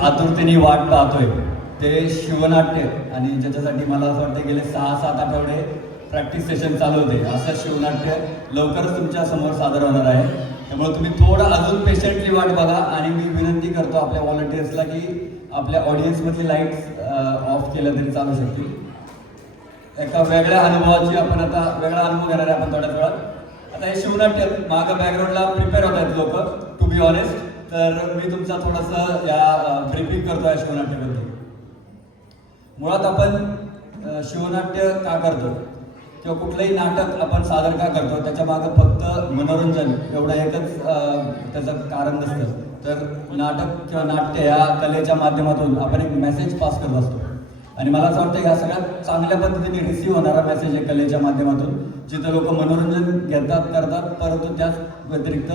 आतुरतेने वाट पाहतोय ते शिवनाट्य आणि ज्याच्यासाठी मला असं वाटतं गेले 6-7 आठवडे प्रॅक्टिस सेशन चालू होते. असं शिवनाट्य लवकरच तुमच्या समोर सादर होणार आहे. त्यामुळे तुम्ही थोडं अजून पेशंटली वाट बघा आणि मी विनंती करतो आपल्या व्हॉलंटियर्सला की आपल्या ऑडियन्समधली लाईट्स ऑफ केल्या तरी चालू शकतील. एका वेगळ्या अनुभवाची आपण आता वेगळा अनुभव घेणार आहे आपण थोड्याच वेळात. आता हे शिवनाट्य मागं बॅकग्राऊंडला प्रिपेअर होत आहेत लोक, टू बी ऑनेस्ट. तर मी तुमचा थोडंसं या ब्रीफिंग करतो या शिवनाट्याबद्दल. मुळात आपण शिवनाट्य का करतो किंवा कुठलंही नाटक आपण सादर का करतो त्याच्या मागं फक्त मनोरंजन एवढं एकच त्याचं कारण नसतं. तर नाटक किंवा नाट्य या कलेच्या माध्यमातून आपण एक मेसेज पास करत असतो आणि मला असं वाटतं ह्या सगळ्यात चांगल्या पद्धतीने रिसीव्ह होणारा मेसेज आहे कलेच्या माध्यमातून, जिथं लोक मनोरंजन घेतात करतात परंतु त्याच व्यतिरिक्त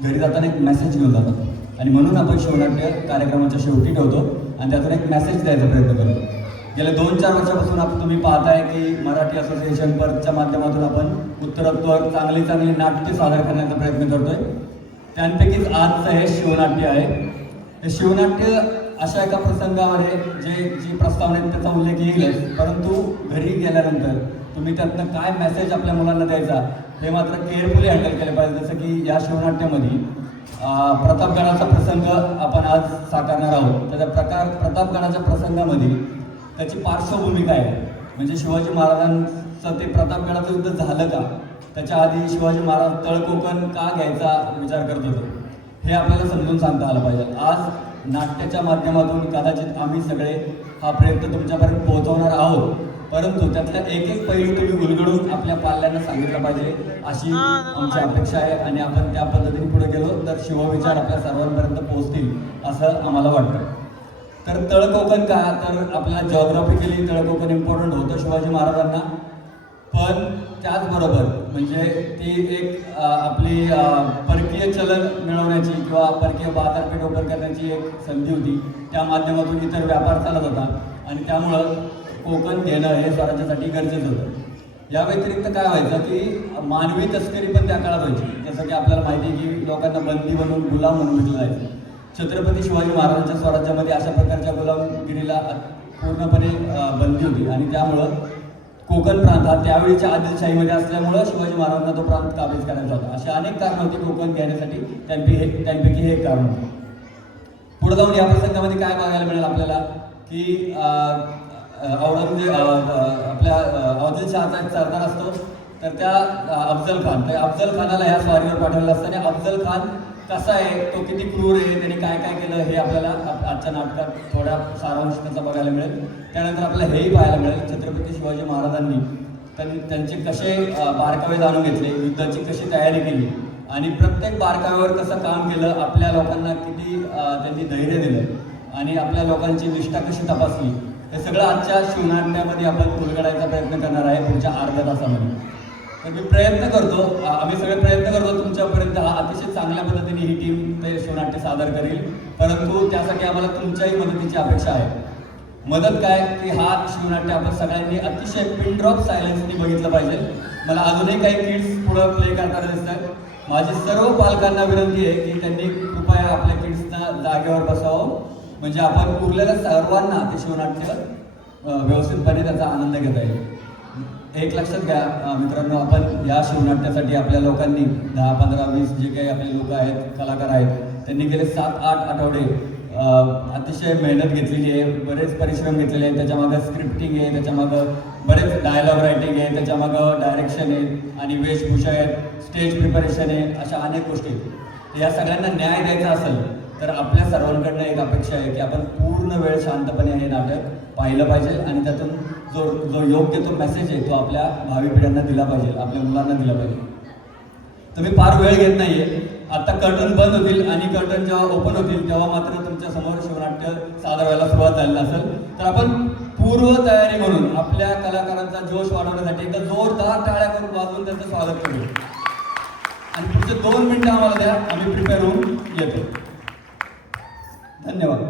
घरी जाताना एक मेसेज घेऊन जातात आणि म्हणून आपण शिवनाट्य कार्यक्रमाच्या शेवटी ठेवतो आणि त्यातून एक मेसेज द्यायचा प्रयत्न करतो. गेल्या 2-4 वर्षापासून तुम्ही पाहताय की मराठी असोसिएशन परच्या माध्यमातून आपण उत्तरोत्तर चांगली नाट्य सादर करण्याचा प्रयत्न करतोय. त्यांपैकीच आजचं हे शिवनाट्य आहे. हे शिवनाट्य अशा एका प्रसंगावर आहे जी प्रस्तावना त्याचा उल्लेख येईलच, परंतु घरी गेल्यानंतर तुम्ही त्यातनं काय मेसेज आपल्या मुलांना द्यायचा हे मात्र केअरफुली हँडल केलं पाहिजे. जसं की या शिवनाट्यामध्ये प्रतापगडाचा प्रसंग आपण आज साकारणार आहोत. त्याच्या प्रतापगडाच्या प्रसंगामध्ये त्याची पार्श्वभूमी काय आहे, म्हणजे शिवाजी महाराजांचं ते प्रतापगडाचं युद्ध झालं का, त्याच्या आधी शिवाजी महाराज तळकोकण का घ्यायचा विचार करत होते हे आपल्याला समजून सांगता आलं पाहिजे. आज नाट्याच्या माध्यमातून कदाचित आम्ही सगळे हा प्रयत्न तुमच्यापर्यंत पोहोचवणार आहोत, परंतु त्यातल्या एक पैलू तुम्ही उलगडून आपल्या पाल्यांना सांगितलं पाहिजे अशी आमची अपेक्षा आहे आणि आपण त्या पद्धतीने पुढे गेलो तर शिवविचार आपल्या सर्वांपर्यंत पोहोचतील असं आम्हाला वाटतं. तर तळकोकण का, तर आपल्याला जॉग्राफिकली तळकोकण इम्पॉर्टंट होतं शिवाजी महाराजांना, पण त्याचबरोबर म्हणजे ती एक आपली परकीय चलन मिळवण्याची किंवा परकीय बाजारपेठ ओपन करण्याची एक संधी होती. त्या माध्यमातून इतर व्यापार चालत होता आणि त्यामुळं कोकण घेणं हे स्वराज्यासाठी गरजेचं होतं. या व्यतिरिक्त काय व्हायचं की मानवी तस्करी पण त्या काळात व्हायची. जसं की आपल्याला माहिती आहे की लोकांना बंदी बनवून गुलाम म्हणून विकलं जायचं. छत्रपती शिवाजी महाराजांच्या स्वराज्यामध्ये अशा प्रकारच्या गुलामगिरीला पूर्णपणे बंदी होती आणि त्यामुळं कोकण प्रांत हा त्यावेळीच्या आदिलशाहीमध्ये असल्यामुळं शिवाजी महाराजांना तो प्रांत काबीज करायचा होता. अशी अनेक कारणं होती कोकण घेण्यासाठी, त्यांपैकी हे एक कारण होतं. पुढे जाऊन या प्रसंगामध्ये काय बघायला मिळेल आपल्याला की औरंगजेब आपल्या आदिलशहाचा एक सरदार असतो, तर त्या अफजल खान, त्या अफजल खानाला ह्या स्वारीवर पाठवलेलं असतं आणि अफजल खान कसा आहे, तो किती क्रूर आहे, त्यांनी काय काय केलं हे आपल्याला आजच्या नाटकात थोड्या सारांश त्याचा बघायला मिळेल. त्यानंतर आपल्याला हेही पाहायला मिळेल छत्रपती शिवाजी महाराजांनी त्यांचे कसे बारकावे जाणून घेतले, युद्धाची कशी तयारी केली आणि प्रत्येक बारकाव्यावर कसं काम केलं, आपल्या लोकांना किती त्यांनी धैर्य दिलं आणि आपल्या लोकांची निष्ठा कशी तपासली, हे सगळं आजच्या शिवनाट्यामध्ये आपण उलगडायचा प्रयत्न करणार आहे पुढच्या अर्ध्या तासामध्ये. तर मी प्रयत्न करतो, आम्ही सगळे प्रयत्न करतो तुमच्यापर्यंत हा अतिशय चांगल्या पद्धतीने ही टीम ते शिवनाट्य सादर करेल, परंतु त्यासाठी आम्हाला तुमच्याही मदतीची अपेक्षा आहे. मदत काय की हा शिवनाट्य आपण सगळ्यांनी अतिशय पिन ड्रॉप सायलेन्सनी बघितलं पाहिजे. मला अजूनही काही किड्स पुढं प्ले करताना दिसत आहेत. माझी सर्व पालकांना विनंती आहे की त्यांनी कृपया आपल्या किड्सना जागेवर बसावं, म्हणजे आपण उरलेल्या सर्वांना ते शिवनाट्य व्यवस्थितपणे त्याचा आनंद घेता येईल. एक लक्षात घ्या मित्रांनो, आपण या शिवनाट्यासाठी आपल्या लोकांनी 10, 15, 20 जे काही आपले लोक आहेत, कलाकार आहेत, त्यांनी गेले 7-8 आठवडे अतिशय मेहनत घेतलेली आहे, बरेच परिश्रम घेतलेले आहेत. त्याच्यामागं स्क्रिप्टिंग आहे, त्याच्यामागं बरेच डायलॉग रायटिंग आहे, त्याच्यामागं डायरेक्शन आहे आणि वेशभूषा आहेत, स्टेज प्रिपरेशन आहे, अशा अनेक गोष्टी आहेत. या सगळ्यांना न्याय द्यायचा असेल तर आपल्या सर्वांकडनं एक अपेक्षा आहे की आपण पूर्ण वेळ शांतपणे हे नाटक पाहिलं पाहिजे आणि त्यातून जो योग्य तो मेसेज आहे तो आपल्या भावी पिढ्यांना दिला पाहिजे, आपल्या मुलांना दिला पाहिजे. तुम्ही फार वेळ घेत नाहीये, आता कर्टन बंद होतील आणि कर्टन जेव्हा ओपन होतील तेव्हा मात्र तुमच्या समोर शिवनाट्य सादर व्हायला सुरुवात झालेली असेल. तर आपण पूर्व तयारी म्हणून आपल्या कलाकारांचा जोश वाढवण्यासाठी एकदा जोरदार टाळ्या करून वाजवून त्यांचं स्वागत करू आणि पुढचे 2 मिनिटं आम्हाला द्या, आम्ही प्रिपेअर होऊन येतो. धन्यवाद.